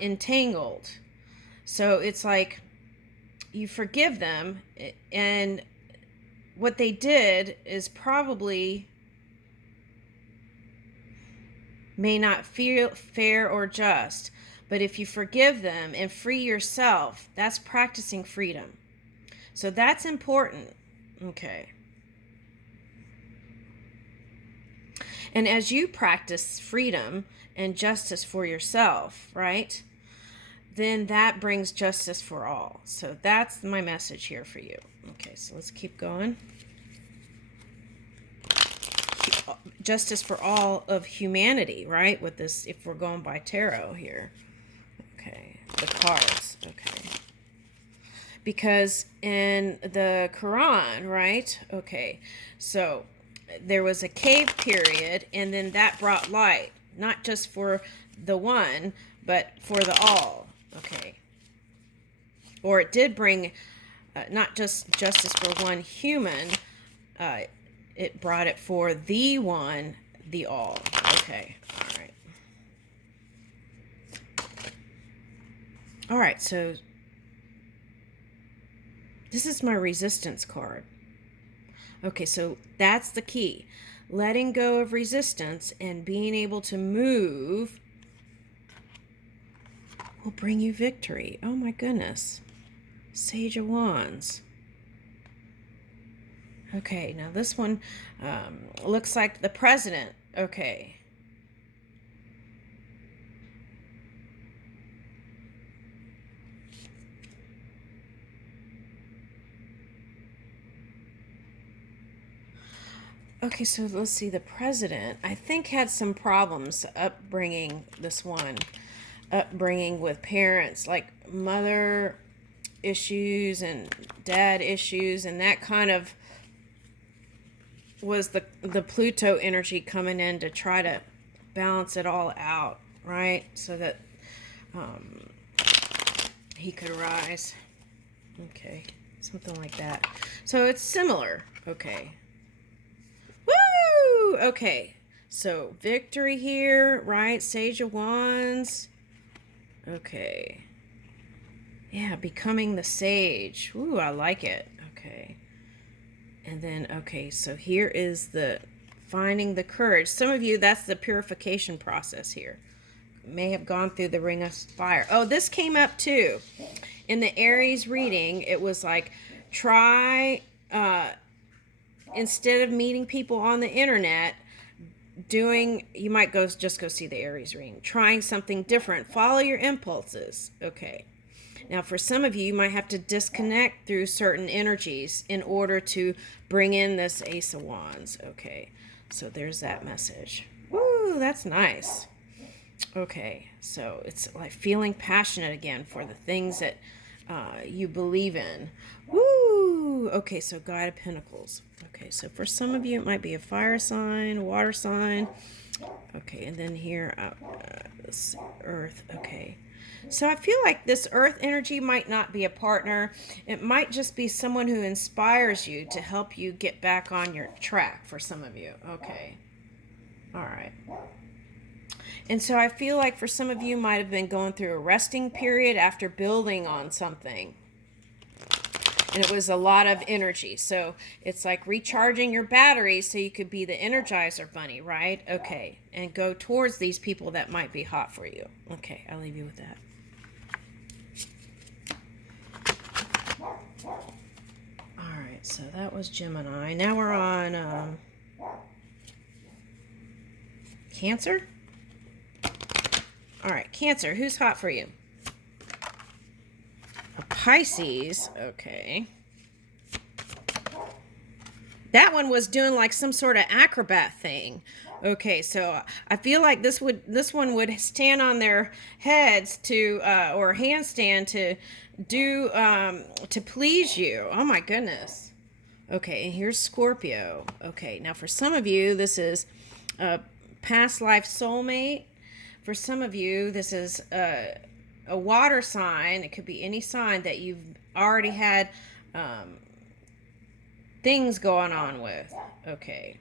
entangled. So it's like you forgive them, and what they did is probably may not feel fair or just. But if you forgive them and free yourself, that's practicing freedom. So that's important. Okay. And as you practice freedom and justice for yourself, right? Then that brings justice for all. So that's my message here for you. Okay, so let's keep going. Justice for all of humanity, right? With this, if we're going by tarot here. Okay, the cards. Okay. Because in the Quran, right? Okay, so there was a cave period, and then that brought light, not just for the one, but for the all. Okay. Or it did bring not just justice for one human, it brought it for the one, the all. Okay. All right. All right, so this is my resistance card. Okay, so that's the key. Letting go of resistance and being able to move will bring you victory. Oh my goodness. Sage of Wands. Okay, now this one looks like the president. Okay. Okay, so let's see. The president, I think, had some problems upbringing with parents, like mother issues and dad issues, and that kind of was the Pluto energy coming in to try to balance it all out, right? So that he could rise. Okay, something like that. So it's similar. Okay. Woo! Okay, so victory here, right? Sage of Wands. Okay. Yeah, becoming the sage. Ooh, I like it. Okay. And then, okay, so here is the finding the courage. Some of you, that's the purification process here. May have gone through the ring of fire. Oh, this came up too. In the Aries reading, it was like, try, instead of meeting people on the internet, you might just go see the Aries reading. Trying something different. Follow your impulses. Okay. Now, for some of you, you might have to disconnect through certain energies in order to bring in this Ace of Wands. Okay, so there's that message. Woo, that's nice. Okay, so it's like feeling passionate again for the things that you believe in. Woo! Okay, so Guide of Pentacles. Okay, so for some of you, it might be a fire sign, water sign. Okay, and then here, this Earth. Okay. So I feel like this earth energy might not be a partner. It might just be someone who inspires you to help you get back on your track for some of you. Okay. All right. And so I feel like for some of you might have been going through a resting period after building on something. And it was a lot of energy. So it's like recharging your batteries so you could be the Energizer Bunny, right? Okay. And go towards these people that might be hot for you. Okay, I'll leave you with that. So that was Gemini. Now we're on Cancer. All right, Cancer. Who's hot for you? A Pisces. Okay. That one was doing like some sort of acrobat thing. Okay, so I feel like this one would stand on their heads to or handstand to do to please you. Oh my goodness. Okay, and here's Scorpio. Okay, now for some of you, this is a past life soulmate. For some of you, this is a water sign. It could be any sign that you've already had things going on with. Okay.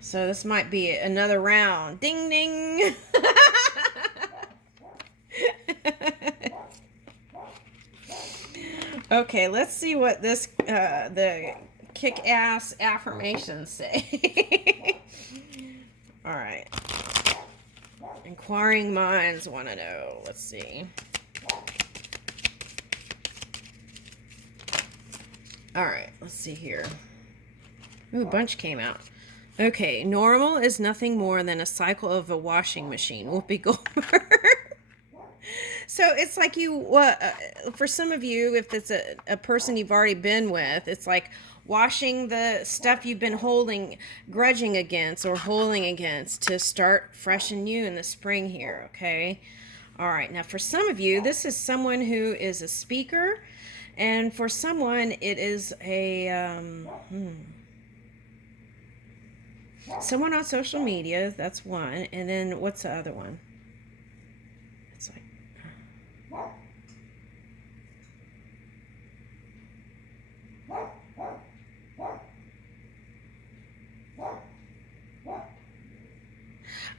So this might be another round. Ding, ding. Okay, let's see what this the kick-ass affirmations say. All right. Inquiring minds want to know. Let's see. All right, let's see here. Ooh, a bunch came out. Okay, normal is nothing more than a cycle of a washing machine. Whoopi Goldberg. So it's like for some of you, if it's a person you've already been with, it's like washing the stuff you've been grudging against or holding against to start fresh and new in the spring here, okay? All right, now for some of you, this is someone who is a speaker, and for someone, it is someone on social media, that's one, and then what's the other one? It's like...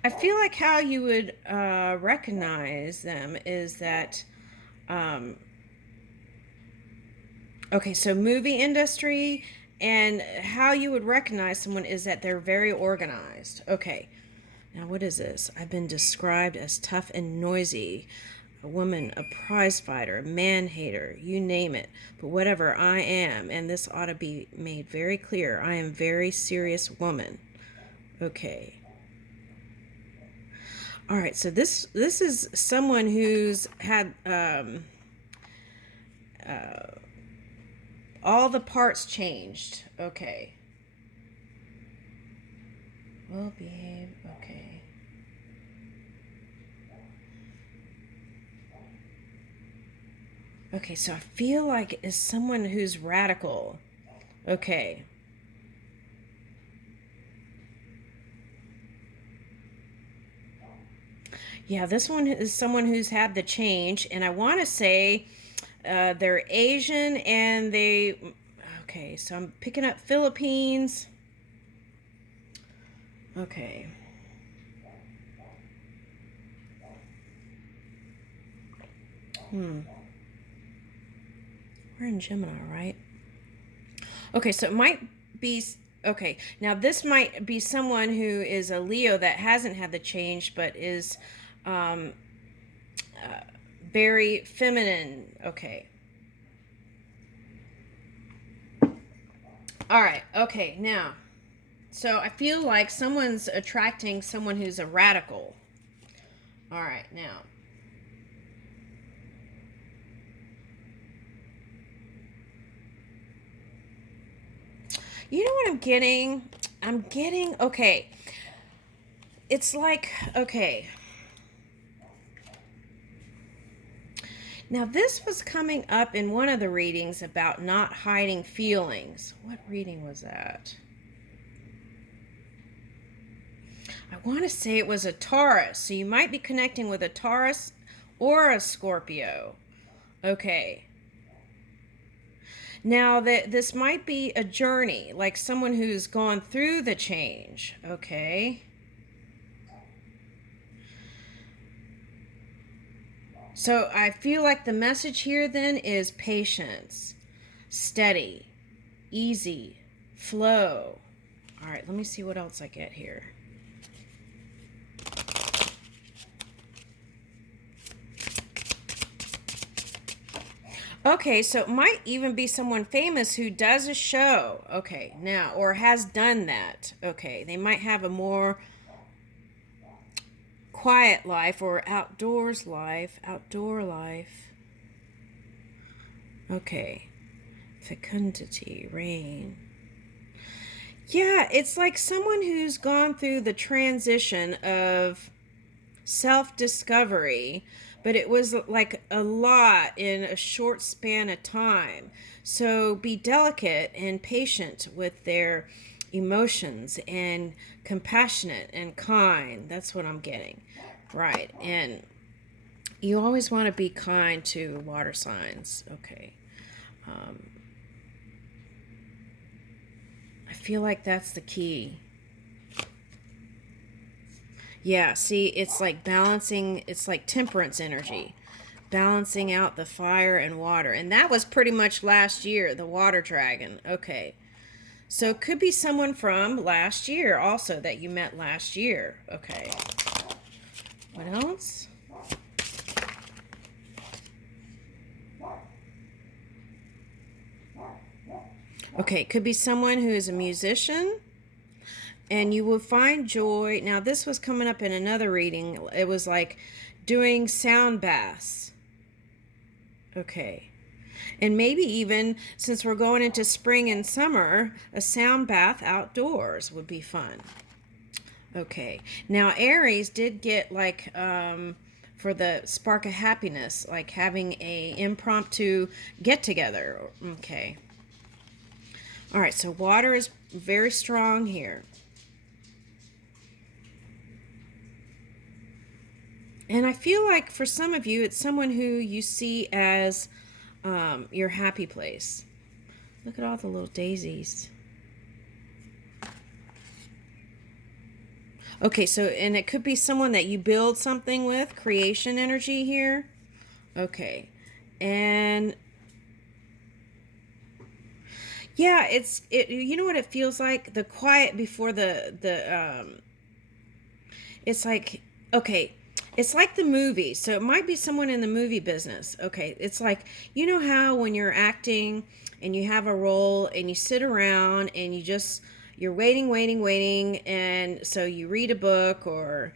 I feel like how you would recognize them is that, okay, so movie industry, and how you would recognize someone is that they're very organized. Okay, now what is this? I've been described as tough and noisy, a woman, a prize fighter, a man hater, you name it. But whatever I am, and this ought to be made very clear, I am a very serious woman. Okay. All right, so this is someone who's had all the parts changed. Okay. Well behaved. Okay. Okay, so I feel like it's someone who's radical. Okay. Yeah, this one is someone who's had the change, and I want to say they're Asian, and okay, so I'm picking up Philippines. Okay. We're in Gemini, right? Okay, so it might be... Okay, now this might be someone who is a Leo that hasn't had the change, but is very feminine. Okay. All right. Okay. Now, so I feel like someone's attracting someone who's a radical. All right. Now, you know what I'm getting? Okay. It's like, okay. Now, this was coming up in one of the readings about not hiding feelings. What reading was that? I want to say it was a Taurus. So you might be connecting with a Taurus or a Scorpio. Okay. Now, this might be a journey, like someone who's gone through the change. Okay. So I feel like the message here then is patience, steady, easy, flow. All right, let me see what else I get here. Okay, so it might even be someone famous who does a show. Okay, now, or has done that. Okay, they might have a more quiet life or outdoor life. Okay. Fecundity, rain. Yeah, it's like someone who's gone through the transition of self-discovery, but it was like a lot in a short span of time. So be delicate and patient with their emotions and compassionate and kind. That's what I'm getting. Right. And you always want to be kind to water signs. Okay. I feel like that's the key. Yeah, see, it's like balancing, it's like temperance energy, balancing out the fire and water. And that was pretty much last year, the water dragon. Okay. So it could be someone from last year also that you met last year. Okay. What else? Okay, could be someone who is a musician, and you will find joy. Now, this was coming up in another reading. It was like doing sound baths. Okay. And maybe even, since we're going into spring and summer, a sound bath outdoors would be fun. Okay. Now, Aries did get like, for the spark of happiness, like having a impromptu get together. Okay. All right. So water is very strong here. And I feel like for some of you, it's someone who you see as your happy place. Look at all the little daisies. Okay, so, and it could be someone that you build something with, creation energy here. Okay, and yeah, you know what it feels like? The quiet before it's like, okay, it's like the movie. So it might be someone in the movie business. Okay, it's like, you know how when you're acting and you have a role and you sit around and you're waiting, and so you read a book or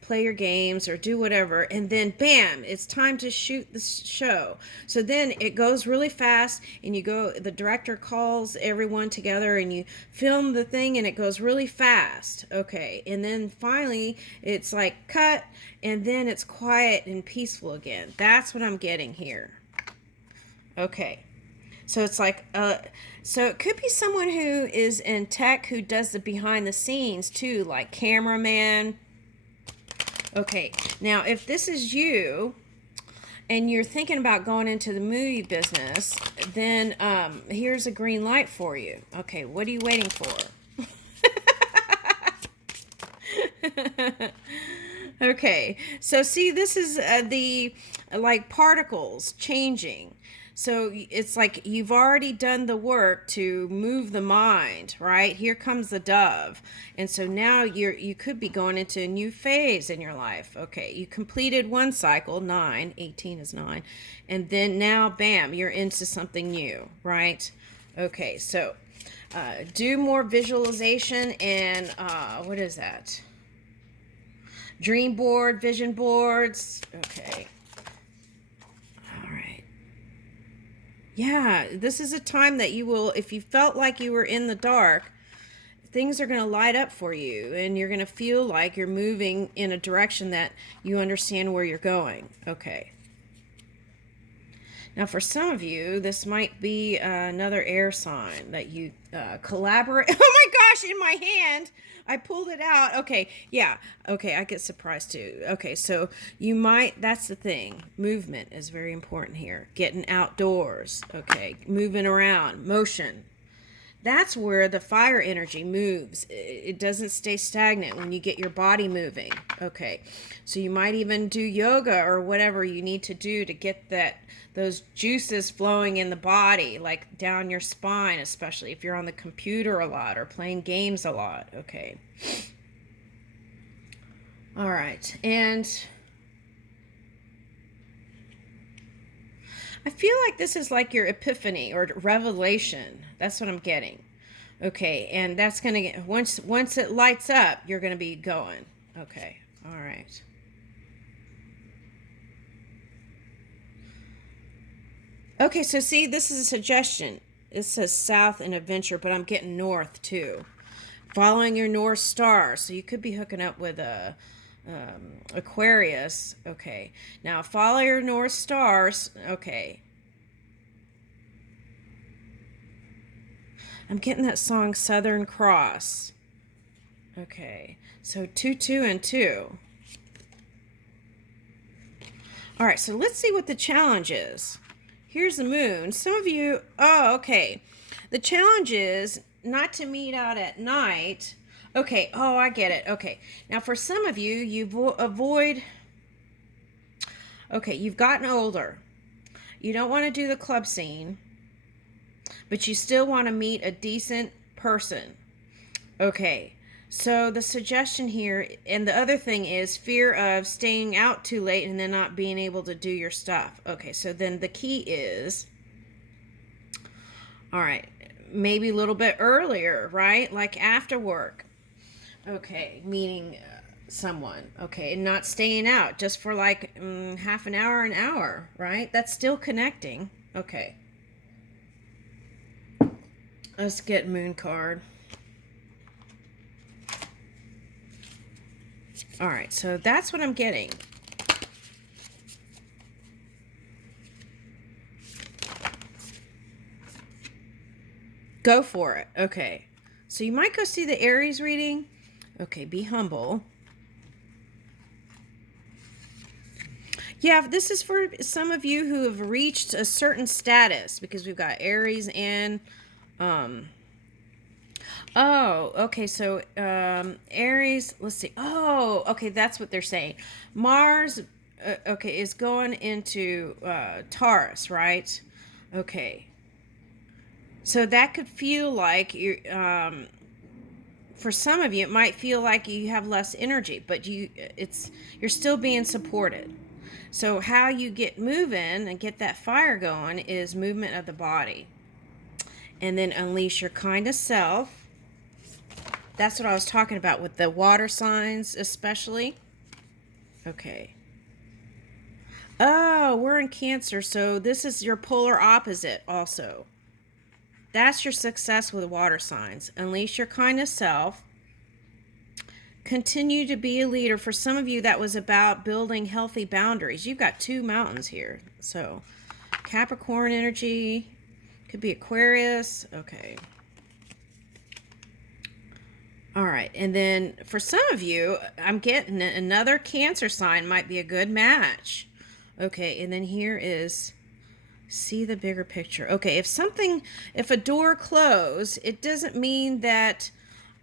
play your games or do whatever, and then bam, it's time to shoot the show. So then it goes really fast, and the director calls everyone together and you film the thing, and it goes really fast. Okay, and then finally it's like cut, and then it's quiet and peaceful again. That's what I'm getting here. Okay. So it's like, so it could be someone who is in tech who does the behind the scenes too, like cameraman. Okay, now if this is you and you're thinking about going into the movie business, then here's a green light for you. Okay, what are you waiting for? Okay, so see, this is the like particles changing. So it's like you've already done the work to move the mind, right? Here comes the dove. And so now you could be going into a new phase in your life. Okay, you completed one cycle, 9, 18 is 9. And then now, bam, you're into something new, right? Okay, so do more visualization and what is that? Dream board, vision boards. Okay. All right. Yeah, this is a time that you will, if you felt like you were in the dark, things are going to light up for you, and you're going to feel like you're moving in a direction that you understand where you're going. Okay. Now, for some of you, this might be another air sign that you collaborate. Oh my gosh, in my hand. I pulled it out. Okay, yeah. Okay, I get surprised too. Okay, so you might, that's the thing. Movement is very important here. Getting outdoors. Okay, moving around, motion. That's where the fire energy moves. It doesn't stay stagnant when you get your body moving. Okay, so you might even do yoga or whatever you need to do to get those juices flowing in the body, like down your spine, especially if you're on the computer a lot or playing games a lot. Okay. All right, and I feel like this is like your epiphany or revelation. That's what I'm getting. Okay, and that's going to get, once it lights up, you're going to be going. Okay, all right. Okay, so see, this is a suggestion. It says south and adventure, but I'm getting north too. Following your North Star. So you could be hooking up with a Aquarius. Okay, now follow your North Stars. Okay, I'm getting that song Southern Cross. Okay, so 2, 2, and 2. All right, so let's see what the challenge is. Here's the moon. Some of you, oh, okay. The challenge is not to meet out at night. Okay. Oh, I get it. Okay. Now, for some of you, avoid. Okay, you've gotten older. You don't want to do the club scene, but you still want to meet a decent person. Okay. So the suggestion here, and the other thing is fear of staying out too late and then not being able to do your stuff. Okay, so then the key is, all right, maybe a little bit earlier, right? Like after work. Okay, meeting someone. Okay, and not staying out just for like half an hour, right? That's still connecting. Okay, let's get moon card. All right, so that's what I'm getting. Go for it. Okay, so you might go see the Aries reading. Okay, be humble. Yeah, this is for some of you who have reached a certain status, because we've got Aries and oh, okay, so Aries, let's see. Oh, okay, that's what they're saying. Mars, okay, is going into Taurus, right? Okay. So that could feel like for some of you, it might feel like you have less energy, but you're still being supported. So how you get moving and get that fire going is movement of the body. And then unleash your kindest self. That's what I was talking about with the water signs, especially. Okay. Oh, we're in Cancer, so this is your polar opposite also. That's your success with water signs. Unleash your kindest self. Continue to be a leader. For some of you, that was about building healthy boundaries. You've got 2 mountains here. So Capricorn energy, could be Aquarius. Okay. All right. And then for some of you, I'm getting another Cancer sign might be a good match. Okay. And then here is see the bigger picture. Okay. If a door closed, it doesn't mean that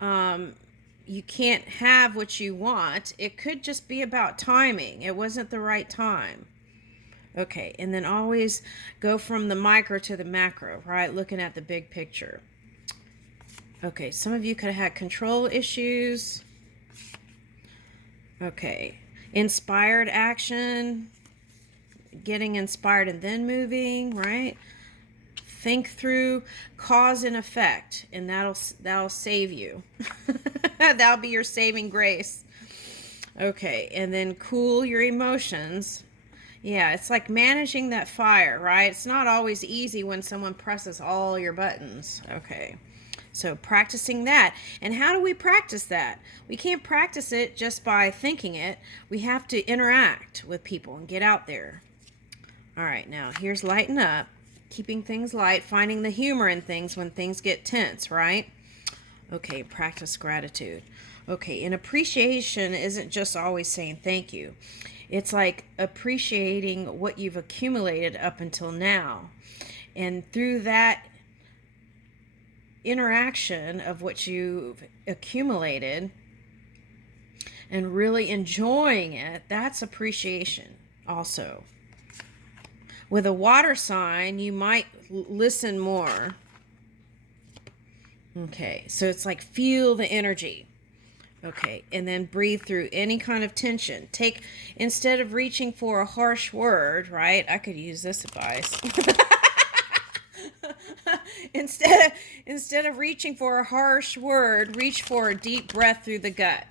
you can't have what you want. It could just be about timing. It wasn't the right time. Okay, and then always go from the micro to the macro, right? Looking at the big picture. Okay, some of you could have had control issues. Okay, inspired action, getting inspired and then moving, right? Think through cause and effect, and that'll save you. That'll be your saving grace. Okay, and then cool your emotions. Yeah, it's like managing that fire, right? It's not always easy when someone presses all your buttons. Okay, so practicing that. And how do we practice that? We can't practice it just by thinking it. We have to interact with people and get out there. All right, now here's lighten up. Keeping things light, finding the humor in things when things get tense, right? Okay, practice gratitude. Okay, and appreciation isn't just always saying thank you. It's like appreciating what you've accumulated up until now. And through that interaction of what you've accumulated and really enjoying it, that's appreciation also. With a water sign, you might listen more. Okay, so it's like feel the energy. Okay, and then breathe through any kind of tension. Instead of reaching for a harsh word, right? I could use this advice. Instead of reaching for a harsh word, reach for a deep breath through the gut.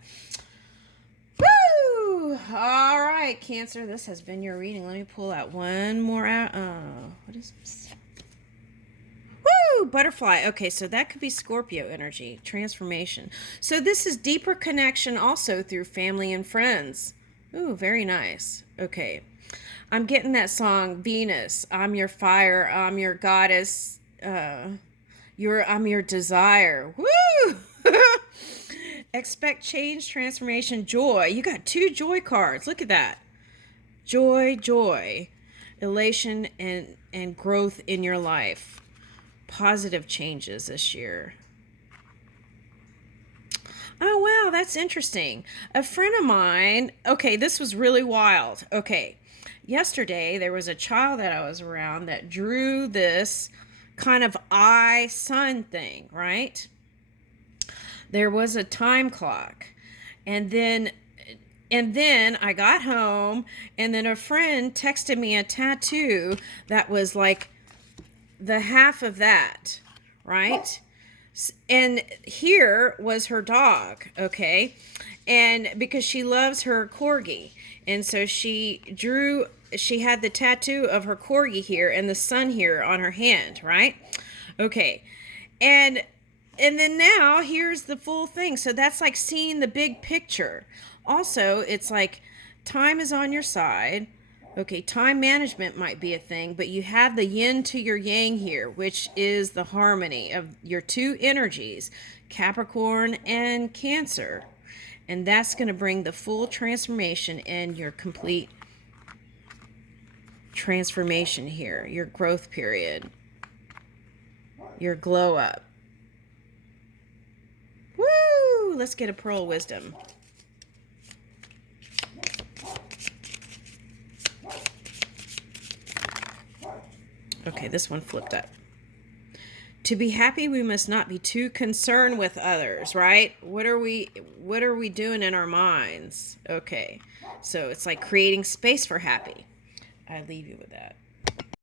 Woo! All right, Cancer, this has been your reading. Let me pull out one more out. What is this? Woo! Butterfly. Okay, so that could be Scorpio energy, transformation. So this is deeper connection also through family and friends. Ooh, very nice. Okay. I'm getting that song, Venus. I'm your fire. I'm your goddess. I'm your desire. Woo! Expect change, transformation, joy. You got 2 joy cards. Look at that. Joy. Elation and growth in your life. Positive changes this year. Oh, wow, that's interesting. A friend of mine, okay, this was really wild. Okay, yesterday there was a child that I was around that drew this kind of eye sun thing, right? There was a time clock. And then I got home, and then a friend texted me a tattoo that was like the half of that, right? And here was her dog, okay? And because she loves her corgi. And so she had the tattoo of her corgi here and the sun here on her hand, right? Okay. And then now here's the full thing. So that's like seeing the big picture. Also, it's like time is on your side. Okay, time management might be a thing, but you have the yin to your yang here, which is the harmony of your two energies, Capricorn and Cancer. And that's going to bring the full transformation and your complete transformation here, your growth period, your glow up. Woo! Let's get a pearl of wisdom. Okay, this one flipped up. To be happy, we must not be too concerned with others, right? What are we doing in our minds? Okay. So it's like creating space for happy. I leave you with that.